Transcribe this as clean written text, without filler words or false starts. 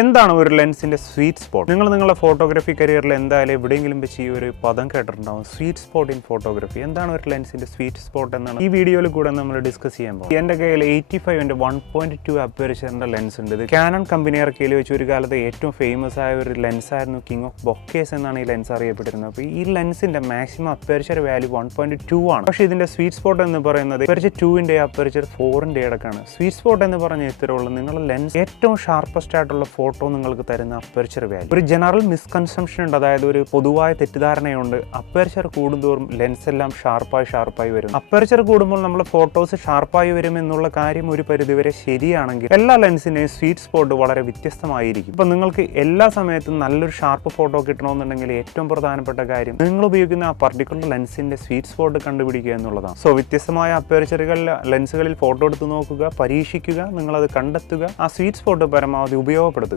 എന്താണ് ഒരു ലെൻസിന്റെ സ്വീറ്റ് സ്പോട്ട്? നിങ്ങളുടെ ഫോട്ടോഗ്രാഫി കരിയറിൽ എന്തായാലും എവിടെയെങ്കിലും വെച്ച് ഈ ഒരു പദം കേട്ടിട്ടുണ്ടാവും, സ്വീറ്റ് സ്പോട്ട് ഇൻ ഫോട്ടോഗ്രാഫി. എന്താണ് ഒരു ലെൻസിന്റെ സ്വീറ്റ് സ്പോട്ട് എന്നാണ് ഈ വീഡിയോയിൽ കൂടെ നമ്മൾ ഡിസ്കസ് ചെയ്യാൻ പോകുന്നത്. എന്റെ കയ്യിൽ 85 1.2 അപ്പേർച്ചറിന്റെ ലെൻസ് ഉണ്ട്. ഇത് കാനൺ കമ്പനി ഇറക്കിയിൽ വെച്ച് ഒരു കാലത്ത് ഏറ്റവും ഫേമസ് ആയ ഒരു ലെൻസ് ആയിരുന്നു. കിങ് ഓഫ് ബൊക്കേസ് എന്നാണ് ഈ ലെൻസ് അറിയപ്പെട്ടിരുന്നത്. അപ്പോൾ ഈ ലെൻസിന്റെ മാക്സിമം അപ്പേർച്ചർ വാല്യൂ 1.2 ആണ്. പക്ഷേ ഇതിന്റെ സ്വീറ്റ് സ്പോട്ട് എന്ന് പറയുന്നത് അപ്പേർച്ചർ 2ന്റെ അപ്പേർച്ചർ 4ന്റെ ഇടക്കാണ്. സ്വീറ്റ് സ്പോട്ട് എന്ന് പറഞ്ഞ ഇത്തരമുള്ള നിങ്ങളുടെ ലെൻസ് ഏറ്റവും ഷാർപ്പസ്റ്റ് ആയിട്ടുള്ള ഫോട്ടോ നിങ്ങൾക്ക് തരുന്ന അപ്പേർച്ചർ വാല്യൂ. ഒരു ജനറൽ മിസ്കൺസെപ്ഷൻ ഉണ്ട്, അതായത് ഒരു പൊതുവായ തെറ്റിദ്ധാരണയുണ്ട്. അപ്പേർച്ചർ കൂടുന്തോറും ലെൻസ് എല്ലാം ഷാർപ്പായി വരും. അപ്പേർച്ചർ കൂടുമ്പോൾ നമ്മുടെ ഫോട്ടോസ് ഷാർപ്പായി വരും എന്നുള്ള കാര്യം ഒരു പരിധിവരെ ശരിയാണെങ്കിൽ എല്ലാ ലെൻസിന്റെയും സ്വീറ്റ് സ്പോട്ട് വളരെ വ്യത്യസ്തമായിരിക്കും. ഇപ്പൊ നിങ്ങൾക്ക് എല്ലാ സമയത്തും നല്ലൊരു ഷാർപ്പ് ഫോട്ടോ കിട്ടണമെന്നുണ്ടെങ്കിൽ ഏറ്റവും പ്രധാനപ്പെട്ട കാര്യം നിങ്ങൾ ഉപയോഗിക്കുന്ന ആ പർട്ടിക്കുലർ ലെൻസിന്റെ സ്വീറ്റ് സ്പോട്ട് കണ്ടുപിടിക്കുക എന്നുള്ളതാണ്. സോ വ്യത്യസ്തമായ ലെൻസുകളിൽ ഫോട്ടോ എടുത്ത് നോക്കുക, പരീക്ഷിക്കുക, നിങ്ങളത് കണ്ടെത്തുക, ആ സ്വീറ്റ് സ്പോട്ട് പരമാവധി ഉപയോഗപ്പെടുത്തുക.